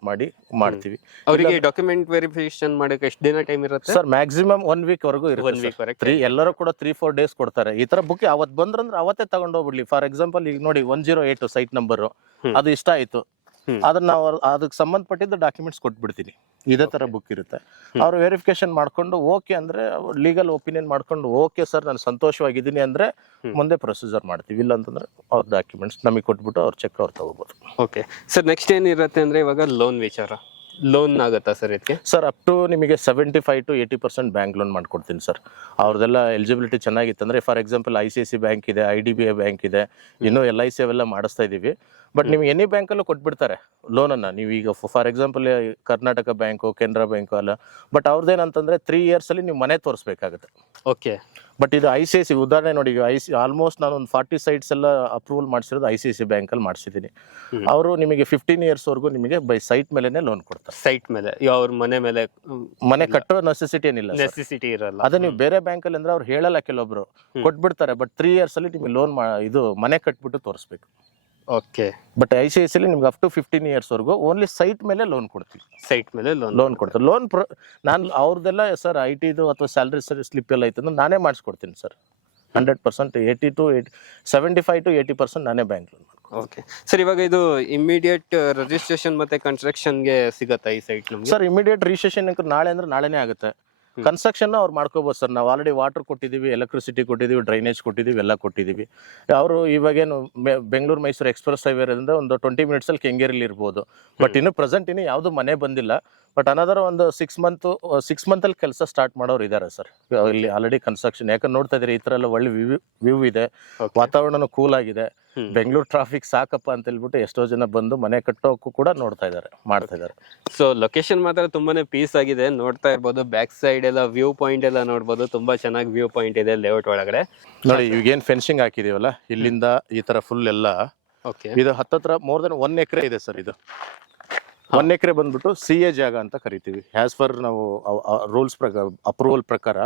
ಮಾಡ್ತೀವಿ. ಅವರಿಗೆ ಡಾಕ್ಯುಮೆಂಟ್ ವೆರಿಫಿಕೇಶನ್ ಮಾಡಕ್ಕೆ ಎಷ್ಟು ದಿನ ಟೈಮ್ ಇರುತ್ತೆ ಸರ್? ಮ್ಯಾಕ್ಸಿಮಮ್ 1 ವೀಕ್ ವರೆಗೂ ಇರುತ್ತೆ. ಎಲ್ಲರೂ ಕೂಡ 3-4 ಡೇಸ್ ಕೊಡ್ತಾರೆ. ಈ ತರ ಬುಕ್ ಅವತ್ತು ಬಂದ್ರಂದ್ರೆ ಅವತ್ತೇ ತಗೊಂಡೋಗ್ಬಿಡ್ಲಿ. ಫಾರ್ ಎಕ್ಸಾಂಪಲ್ ಈಗ ನೋಡಿ 108 ಸೈಟ್ ನಂಬರ್, ಅದು ಇಷ್ಟ ಆಯ್ತು, ಅದನ್ನ ನಾವು ಅದಕ್ಕೆ ಸಂಬಂಧಪಟ್ಟಿದ್ದ ಡಾಕ್ಯುಮೆಂಟ್ಸ್ ಕೊಟ್ಬಿಡ್ತೀನಿ. ಇದೇ ತರ ಬುಕ್ ಇರುತ್ತೆ. ಅವ್ರು ವೆರಿಫಿಕೇಶನ್ ಮಾಡ್ಕೊಂಡು ಓಕೆ ಅಂದ್ರೆ ಲೀಗಲ್ ಒಪಿನಿಯನ್ ಮಾಡ್ಕೊಂಡು ಓಕೆ ಸರ್ ನಾನು ಸಂತೋಷವಾಗಿದ್ದೀನಿ ಅಂದ್ರೆ ಮುಂದೆ ಪ್ರೊಸೀಜರ್ ಮಾಡ್ತೀವಿ. ಇಲ್ಲ ಅಂತಂದ್ರೆ ಅವ್ರ ಡಾಕ್ಯುಮೆಂಟ್ಸ್ ನಮಗೆ ಕೊಟ್ಬಿಟ್ಟು ಅವ್ರ ಚೆಕ್ ಅವ್ರು ತಗೋಬಹುದು. ಓಕೆ ಸರ್, ನೆಕ್ಸ್ಟ್ ಏನಿರುತ್ತೆ ಅಂದ್ರೆ ಇವಾಗ ಲೋನ್ ವಿಚಾರ. ಲೋನ್ ಆಗುತ್ತಾ ಸರ್ ಇದಕ್ಕೆ? ಸರ್, ಅಪ್ ಟು ನಿಮಗೆ 75 to 80% ಬ್ಯಾಂಕ್ ಲೋನ್ ಮಾಡ್ಕೊಡ್ತೀನಿ ಸರ್. ಅವ್ರದೆಲ್ಲ ಎಲಿಜಿಬಿಲಿಟಿ ಚೆನ್ನಾಗಿತ್ತು ಅಂದ್ರೆ, ಫಾರ್ ಎಕ್ಸಾಂಪಲ್ ICIC ಬ್ಯಾಂಕ್ ಇದೆ, IDBI ಬ್ಯಾಂಕ್ ಇದೆ, ಇನ್ನೂ LIC ಅವೆಲ್ಲ ಮಾಡಿಸ್ತಾ ಇದೀವಿ. ಬಟ್ ನಿಮ್ಗೆ ಎನಿ ಬ್ಯಾಂಕಲ್ಲೂ ಕೊಟ್ಬಿಡ್ತಾರೆ ಲೋನನ್ನು. ನೀವು ಈಗ for example Karnataka bank, Canara bank ಅಲ್ಲ, ಬಟ್ ಅವ್ರದ್ದೇನಂತಂದ್ರೆ 3 years ಅಲ್ಲಿ ನೀವು ಮನೆ ತೋರಿಸ್ಬೇಕಾಗುತ್ತೆ. ಓಕೆ, ಬಟ್ ಇದು ICIC ಉದಾಹರಣೆ ನೋಡಿ, ಆಲ್ಮೋಸ್ಟ್ ನಾನು ಒಂದು 40 ಸೈಟ್ಸ್ ಎಲ್ಲ ಅಪ್ರೂವಲ್ ಮಾಡಿಸಿರೋದು ICIC ಬ್ಯಾಂಕಲ್ಲಿ ಮಾಡಿಸಿದ್ದೀನಿ. ಅವರು ನಿಮಗೆ 15 years ವರೆಗೂ ನಿಮಗೆ ಬೈ ಸೈಟ್ ಮೇಲೆನೆ ಲೋನ್ ಕೊಡ್ತಾರೆ. ಸೈಟ್ ಮೇಲೆ, ಅವ್ರ ಮನೆ ಮೇಲೆ ಮನೆ ಕಟ್ಟೋ ನೆಸೆಸಿಟಿ ಏನಿಲ್ಲ, ನೆಸೆಸಿಟಿ ಇರಲ್ಲ. ಅದೇ ನೀವು ಬೇರೆ ಬ್ಯಾಂಕಲ್ಲಿ ಅಂದ್ರೆ ಅವ್ರು ಹೇಳಲ್ಲ, ಕೆಲವೊಬ್ರು ಕೊಟ್ಬಿಡ್ತಾರೆ. ಬಟ್ 3 years ಅಲ್ಲಿ ನಿಮಗೆ ಲೋನ್ ಇದು ಮನೆ ಕಟ್ಬಿಟ್ಟು ತೋರಿಸ್ಬೇಕು. ಓಕೆ, ಬಟ್ ICIC ಅಲ್ಲಿ ನಿಮ್ಗೆ ಅಪ್ ಟು 15 years ವರೆಗೂ ಓನ್ಲಿ ಸೈಟ್ ಮೇಲೆ ಲೋನ್ ಕೊಡ್ತೀವಿ. ಸೈಟ್ ಮೇಲೆ ಲೋನ್ ಕೊಡ್ತಾರೆ. ನಾನು ಅವ್ರದ್ದೆಲ್ಲ ಸರ್ IT ಅಥವಾ ಸ್ಯಾಲರಿ ಸ್ಲಿಪ್ ಎಲ್ಲ ಐತೆ ಅಂದ್ರೆ ನಾನೇ ಮಾಡಿಸ್ಕೊಡ್ತೀನಿ ಸರ್. 100% 75 to 80% ನಾನೇ ಬ್ಯಾಂಕ್ ಲೋನ್. ಓಕೆ ಸರ್, ಇವಾಗ ಇದು ಇಮಿಡಿಯೇಟ್ ರಿಜಿಸ್ಟ್ರೇಷನ್ ಮತ್ತೆ ಕನ್ಸ್ಟ್ರಕ್ಷನ್ಗೆ ಸಿಗತ್ತಾ ಈ ಸೈಟ್ ನಮಗೆ? ಸರ್, ಇಮಿಡಿಯೇಟ್ ರಿಜಿಸ್ಟ್ರೇಷನ್ ನಾಳೆ ಅಂದ್ರೆ ನಾಳೆನೇ ಆಗುತ್ತೆ. ಕನ್ಸ್ಟ್ರಕ್ಷನ್ ಅವ್ರು ಮಾಡ್ಕೋಬಹುದು ಸರ್. ನಾವು ಆಲ್ರೆಡಿ ವಾಟರ್ ಕೊಟ್ಟಿದ್ದೀವಿ, ಎಲೆಕ್ಟ್ರಿಸಿಟಿ ಕೊಟ್ಟಿದ್ದೀವಿ, ಡ್ರೈನೇಜ್ ಕೊಟ್ಟಿದ್ದೀವಿ, ಎಲ್ಲ ಕೊಟ್ಟಿದ್ದೀವಿ. ಅವರು ಇವಾಗೇನು ಬೆಂಗಳೂರು ಮೈಸೂರು ಎಕ್ಸ್ಪ್ರೆಸ್ ಹೈವೇ ಅಂದ್ರೆ ಒಂದು 20 minutes ಅಲ್ಲಿ ಕೆಂಗೇರಿಲಿ ಇರ್ಬೋದು. ಬಟ್ ಇನ್ನು ಪ್ರೆಸೆಂಟ್ ಇನ್ನು ಯಾವುದು ಮನೆ ಬಂದಿಲ್ಲ. ಬಟ್ ಅನದರ್ ಒಂದು 6 month ಅಲ್ಲಿ ಕೆಲಸ ಸ್ಟಾರ್ಟ್ ಮಾಡೋರು ಇದ್ದಾರೆ ಸರ್ ಇಲ್ಲಿ ಆಲ್ರೆಡಿ ಕನ್ಸ್ಟ್ರಕ್ಷನ್. ಯಾಕಂದ್ರೆ ನೋಡ್ತಾ ಇದ್ರಿ, ಈ ತರ ಎಲ್ಲ ಒಳ್ಳೆ ವ್ಯೂ ಇದೆ, ವಾತಾವರಣನೂ ಕೂಲ್ ಆಗಿದೆ. ಬೆಂಗಳೂರು ಟ್ರಾಫಿಕ್ ಸಾಕಪ್ಪ ಅಂತ ಹೇಳ್ಬಿಟ್ಟು ಎಷ್ಟೋ ಜನ ಬಂದು ಮನೆ ಕಟ್ಟೋಕ್ಕೂ ಕೂಡ ನೋಡ್ತಾ ಇದ್ದಾರೆ, ಮಾಡ್ತಾ ಇದ್ದಾರೆ. ಸೊ ಲೊಕೇಶನ್ ಮಾತ್ರ ತುಂಬಾನೇ ಪೀಸ್ ಆಗಿದೆ, ನೋಡ್ತಾ ಇರ್ಬೋದು. ಬ್ಯಾಕ್ ಸೈಡ್ ಎಲ್ಲ ವ್ಯೂ ಪಾಯಿಂಟ್ ಎಲ್ಲ ನೋಡ್ಬೋದು, ತುಂಬಾ ಚೆನ್ನಾಗಿ ವ್ಯೂ ಪಾಯಿಂಟ್ ಇದೆ ಲೇಔಟ್ ಒಳಗಡೆ. ನೋಡಿ ಇವಾಗೇನ್ ಫೆನ್ಸಿಂಗ್ ಹಾಕಿದೀವಲ್ಲ, ಇಲ್ಲಿಂದ ಈ ತರ ಫುಲ್ ಎಲ್ಲ ಇದು ಹತ್ತತ್ರ ಮೋರ್ ದನ್ 1 acre ಇದೆ ಸರ್. ಇದು 1 acre ಬಂದ್ಬಿಟ್ಟು CA ಜಾಗ ಅಂತ ಕರಿತೀವಿ. ಆಸ್ ಫರ್ ನಾವು ರೂಲ್ಸ್ ಪ್ರಕಾರ, ಅಪ್ರೂವಲ್ ಪ್ರಕಾರ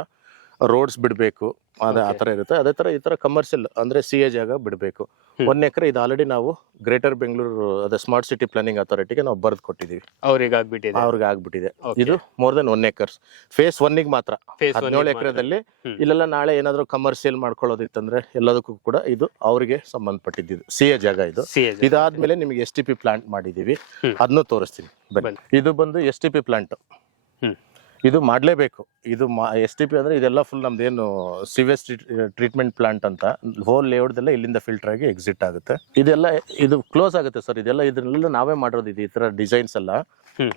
ರೋಡ್ಸ್ ಬಿಡಬೇಕು, ಅದೇ ಆ ಥರ ಇರುತ್ತೆ. ಅದೇ ಥರ ಈ ಥರ ಕಮರ್ಷಿಯಲ್ ಅಂದರೆ CA ಜಾಗ ಬಿಡಬೇಕು. 1 acre ಇದು ಆಲ್ರೆಡಿ ನಾವು ಗ್ರೇಟರ್ ಬೆಂಗಳೂರು ಅದೇ ಸ್ಮಾರ್ಟ್ ಸಿಟಿ ಪ್ಲಾನಿಂಗ್ ಅಥಾರಿಟಿಗೆ ನಾವು ಬರೆದು ಕೊಟ್ಟಿದ್ದೀವಿ. ಅವ್ರಿಗೆ ಆಗ್ಬಿಟ್ಟಿದೆ. ಇದು ಮೋರ್ ದನ್ 1 acre. ಫೇಸ್ 1 ಮಾತ್ರ 17 ಎಕರೆದಲ್ಲಿ. ಇಲ್ಲೆಲ್ಲ ನಾಳೆ ಏನಾದ್ರು ಕಮರ್ಷಿಯಲ್ ಮಾಡ್ಕೊಳ್ಳೋದಿತ್ತಂದ್ರೆ ಎಲ್ಲದಕ್ಕೂ ಕೂಡ ಇದು ಅವರಿಗೆ ಸಂಬಂಧಪಟ್ಟಿದ್ದು CA ಜಾಗ. ಇದು ಇದಾದ್ಮೇಲೆ ನಿಮಗೆ STP ಪ್ಲಾಂಟ್ ಮಾಡಿದೀವಿ, ಅದನ್ನು ತೋರಿಸ್ತೀನಿ ಬನ್ನಿ. ಇದು ಬಂದು STP ಪ್ಲಾಂಟ್. ಇದು ಮಾಡಲೇಬೇಕು. ಇದು STP ಅಂದ್ರೆ ಇದೆಲ್ಲ ಫುಲ್ ನಮ್ದೇನು ಸಿವೇಜ್ ಟ್ರೀಟ್ಮೆಂಟ್ ಪ್ಲಾಂಟ್ ಅಂತ. ಹೋಲ್ ಲೇಔಟ್ದೆಲ್ಲ ಇಲ್ಲಿಂದ ಫಿಲ್ಟರ್ ಆಗಿ ಎಕ್ಸಿಟ್ ಆಗುತ್ತೆ. ಇದೆಲ್ಲ ಇದು ಕ್ಲೋಸ್ ಆಗುತ್ತೆ ಸರ್. ಇದನ್ನೆಲ್ಲ ನಾವೇ ಮಾಡೋದು. ಈ ತರ ಡಿಸೈನ್ಸ್ ಎಲ್ಲ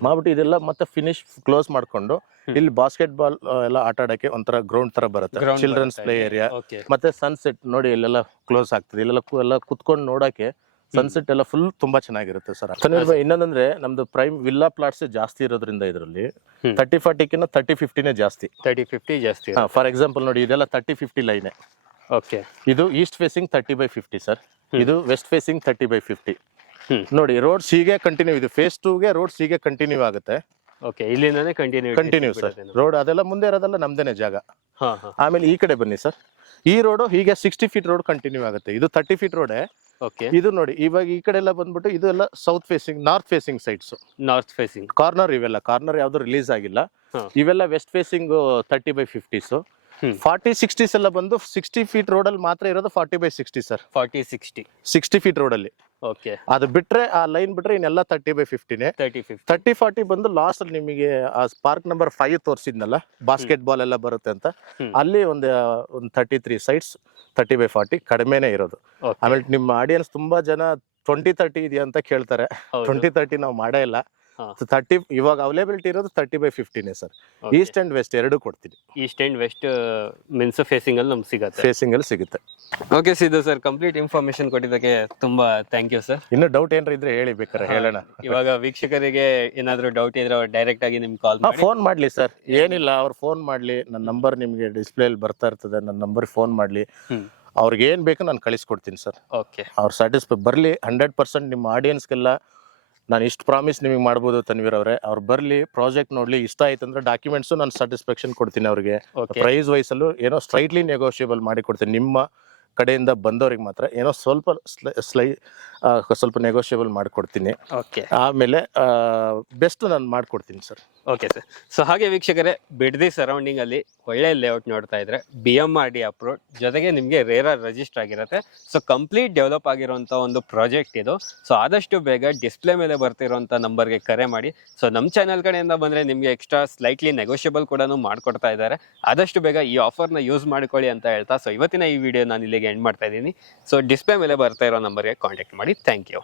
ಮಾಡ್ಬಿಟ್ಟು ಇದೆಲ್ಲ ಮತ್ತೆ ಫಿನಿಶ್ ಕ್ಲೋಸ್ ಮಾಡ್ಕೊಂಡು ಇಲ್ಲಿ ಬಾಸ್ಕೆಟ್ ಬಾಲ್ ಎಲ್ಲ ಆಟ ಆಡಕ್ಕೆ ಒಂಥರ ಗ್ರೌಂಡ್ ತರ ಬರುತ್ತೆ, ಚಿಲ್ಡ್ರನ್ಸ್ ಪ್ಲೇ ಏರಿಯಾ. ಮತ್ತೆ ಸನ್ಸೆಟ್ ನೋಡಿ ಇಲ್ಲೆಲ್ಲ ಕ್ಲೋಸ್ ಆಗ್ತದೆ. ಇಲ್ಲೆಲ್ಲ ಕುತ್ಕೊಂಡು ನೋಡಕ್ಕೆ ಸನ್ಸೆಟ್ ಎಲ್ಲ ಫುಲ್ ತುಂಬಾ ಚೆನ್ನಾಗಿರುತ್ತೆ ಸರ್. ಇನ್ನೊಂದಂದ್ರೆ ನಮ್ದು ಪ್ರೈಮ್ ವಿಲ್ಲಾ ಪ್ಲಾಟ್ಸ್ ಜಾಸ್ತಿ ಇರೋದ್ರಿಂದ ಇದರಲ್ಲಿ 30-40 30-50 ಜಾಸ್ತಿ. 30-50 ಜಾಸ್ತಿ. ಫಾರ್ ಎಕ್ಸಾಂಪಲ್ ನೋಡಿ, ಇದೆಲ್ಲ 30-50 ಲೈನ್. ಓಕೆ, ಇದು ಈಸ್ಟ್ ಫೇಸಿಂಗ್ 30/50 ಸರ್. ಇದು ವೆಸ್ಟ್ ಫೇಸಿಂಗ್ 30/50. ನೋಡಿ ರೋಡ್ಸ್ ಹೀಗೆ ಕಂಟಿನ್ಯೂ ಇದೆ. ಫೇಸ್ 2ಗೆ ರೋಡ್ಸ್ ಹೀಗೆ ಕಂಟಿನ್ಯೂ ಆಗುತ್ತೆ. ಓಕೆ, ಇಲ್ಲಿಂದಾನೆ ಕಂಟಿನ್ಯೂ ಸರ್. ರೋಡ್ ಅದೆಲ್ಲ ಮುಂದೆ ಇರೋದೆಲ್ಲ ನಮ್ದೇನೆ ಜಾಗ. ಹಾ ಹಾ. ಆಮೇಲೆ ಈ ಕಡೆ ಬನ್ನಿ ಸರ್. ಈ ರೋಡ್ ಹೀಗೆ 60 ಫೀಟ್ ರೋಡ್ ಕಂಟಿನ್ಯೂ ಆಗುತ್ತೆ. ಇದು 30 ಫೀಟ್ ರೋಡ್. ಓಕೆ, ಇದು ನೋಡಿ ಇವಾಗ ಈ ಕಡೆ ಎಲ್ಲ ಬಂದ್ಬಿಟ್ಟು ಇದು ಎಲ್ಲ south facing, north facing sides. North facing corner ಇವೆಲ್ಲ ಕಾರ್ನರ್ ಯಾವ್ದು ರಿಲೀಸ್ ಆಗಿಲ್ಲ. ಹಾ. ಇವೆಲ್ಲ ವೆಸ್ಟ್ ಫೇಸಿಂಗ್ 30/50s. 40/60s ಎಲ್ಲ ಬಂದು 60 ಫೀಟ್ ರೋಡ್ ಅಲ್ಲಿ ಮಾತ್ರ ಇರೋದು 40/60 ಸರ್. 40-60. 60 ಫೀಟ್ ರೋಡ್ ಅಲ್ಲಿ ಓಕೆ, ಅದು ಬಿಟ್ರೆ ಆ ಲೈನ್ ಬಿಟ್ರೆ ಇನ್ನೆಲ್ಲ 30/50ನೇ. 30-50. 30-40 ಬಂದು ಲಾಸ್ಟ್ ಅಲ್ಲಿ ನಿಮಗೆ ಆ ಪಾರ್ಕ್ ನಂಬರ್ 5 ತೋರಿಸಿದ್ನಲ್ಲ, ಬಾಸ್ಕೆಟ್ ಬಾಲ್ ಎಲ್ಲ ಬರುತ್ತೆ ಅಂತ, ಅಲ್ಲಿ ಒಂದು 33 ಸೈಟ್ಸ್ 30/40 ಕಡಿಮೆನೆ ಇರೋದು. Okay. ಆಮೇಲೆ ನಿಮ್ಮ ಆಡಿಯನ್ಸ್ ತುಂಬಾ ಜನ 20-30 ಇದೆಯಾ ಅಂತ ಕೇಳ್ತಾರೆ. ಹೌದು. 20-30 ನಾವು ಮಾಡೇ ಇಲ್ಲ. ಹಾ. 30 ಇವಾಗ ಅವೈಲೇಬಿಲಿಟಿ ಇರೋದು 30/50ನೇ sir. Okay. East and west ಎರಡು ಕೊಡ್ತೀನಿ. East and west means facing ಅಲ್ಲಿ ನಮ್ಗೆ ಸಿಗತ್ತೆ. ಫೇಸಿಂಗ್ ಅಲ್ಲಿ ಸಿಗುತ್ತೆ. Okay Siddu sir, complete information ಕೊಟ್ಟಿದ್ದಕ್ಕೆ ತುಂಬಾ ಥ್ಯಾಂಕ್ ಯು ಸರ್. ಇನ್ನು ಡೌಟ್ ಏನಾರ ಇದ್ರೆ ಹೇಳಿ, ಬೇಕಾರೆ ಹೇಳೋಣ. ಇವಾಗ ವೀಕ್ಷಕರಿಗೆ ಏನಾದ್ರು ಡೌಟ್ ಇದ್ರೆ ಅವ್ರು ಡೈರೆಕ್ಟ್ ಆಗಿ ನಿಮ್ಗೆ ಕಾಲ್ ಮಾಡಿ. ಫೋನ್ ಮಾಡ್ಲಿ ಸರ್, ಏನಿಲ್ಲ ಅವ್ರು ಫೋನ್ ಮಾಡ್ಲಿ. ನನ್ನ ನಂಬರ್ ನಿಮ್ಗೆ ಡಿಸ್ಪ್ಲೇ ಅಲ್ಲಿ ಬರ್ತಾ ಇರ್ತದೆ. ನನ್ನ ನಂಬರ್ ಫೋನ್ ಮಾಡ್ಲಿ. ಅವ್ರಿಗೆ ಏನ್ ಬೇಕು ನಾನು ಕಳಿಸ್ಕೊಡ್ತೀನಿ ಸರ್. ಓಕೆ, ಅವ್ರು ಸ್ಯಾಟಿಸ್ಫೈ ಬರ್ಲಿ. 100% ನಿಮ್ಮ ಆಡಿಯನ್ಸ್ಗೆಲ್ಲ ನಾನು ಇಷ್ಟು ಪ್ರಾಮಿಸ್ ನಿಮಗೆ ಮಾಡ್ಬೋದು ತನ್ವೀರ್ ಅವರೇ. ಅವ್ರು ಬರ್ಲಿ, ಪ್ರಾಜೆಕ್ಟ್ ನೋಡ್ಲಿ, ಇಷ್ಟ ಆಯ್ತು ಅಂದ್ರೆ ಡಾಕ್ಯುಮೆಂಟ್ಸು ನಾನು ಸ್ಯಾಟಿಸ್ಫ್ಯಾಕ್ಷನ್ ಕೊಡ್ತೀನಿ ಅವ್ರಿಗೆ. ಓಕೆ, ಪ್ರೈಸ್ ವೈಸಲ್ಲೂ ಏನೋ ಸ್ಲೈಟ್ಲಿ ನೆಗೋಷಿಯಬಲ್ ಮಾಡಿ ಕೊಡ್ತೀನಿ. ನಿಮ್ಮ ಕಡೆಯಿಂದ ಬಂದವ್ರಿಗೆ ಮಾತ್ರ ಏನೋ ಸ್ವಲ್ಪ ನೆಗೋಷಿಯಬಲ್ ಮಾಡಿಕೊಡ್ತೀನಿ. ಓಕೆ, ಆಮೇಲೆ ಬೆಸ್ಟ್ ನಾನು ಮಾಡಿಕೊಡ್ತೀನಿ ಸರ್. Okay sir. ಸೊ ಹಾಗೆ ವೀಕ್ಷಕರೇ, ಬಿಡದಿ ಸರೌಂಡಿಂಗ್ ಅಲ್ಲಿ ಒಳ್ಳೆ ಲೇಔಟ್ ನೋಡ್ತಾ ಇದ್ರೆ BMRD ಅಪ್ರೋಡ್ ಜೊತೆಗೆ ನಿಮಗೆ ರೇರಾರ್ ರಿಜಿಸ್ಟರ್ ಆಗಿರುತ್ತೆ. ಸೊ ಕಂಪ್ಲೀಟ್ ಡೆವಲಪ್ ಆಗಿರುವಂತ ಒಂದು ಪ್ರಾಜೆಕ್ಟ್ ಇದು. ಸೊ ಆದಷ್ಟು ಬೇಗ ಡಿಸ್ಪ್ಲೇ ಮೇಲೆ ಬರ್ತಿರುವಂತ ನಂಬರ್ಗೆ ಕರೆ ಮಾಡಿ. ಸೊ ನಮ್ಮ ಚಾನಲ್ ಕಡೆಯಿಂದ ಬಂದ್ರೆ ನಿಮಗೆ ಎಕ್ಸ್ಟ್ರಾ ಸ್ಲೈಟ್ಲಿ ನೆಗೋಷಿಯಬಲ್ ಕೂಡ ಮಾಡ್ಕೊಡ್ತಾ ಇದ್ದಾರೆ. ಆದಷ್ಟು ಬೇಗ ಈ ಆಫರ್ನ ಯೂಸ್ ಮಾಡ್ಕೊಳ್ಳಿ ಅಂತ ಹೇಳ್ತಾ, ಸೊ ಇವತ್ತಿನ ಈ ವಿಡಿಯೋ ನಾನು ಇಲ್ಲಿಗೆ ಎಂಡ್ ಮಾಡ್ತಾ ಇದ್ದೀನಿ. ಸೊ ಡಿಸ್ಪ್ಲೇ ಮೇಲೆ ಬರ್ತಾ ಇರೋ ನಂಬರ್ಗೆ ಕಾಂಟ್ಯಾಕ್ಟ್ ಮಾಡಿ. Thank you.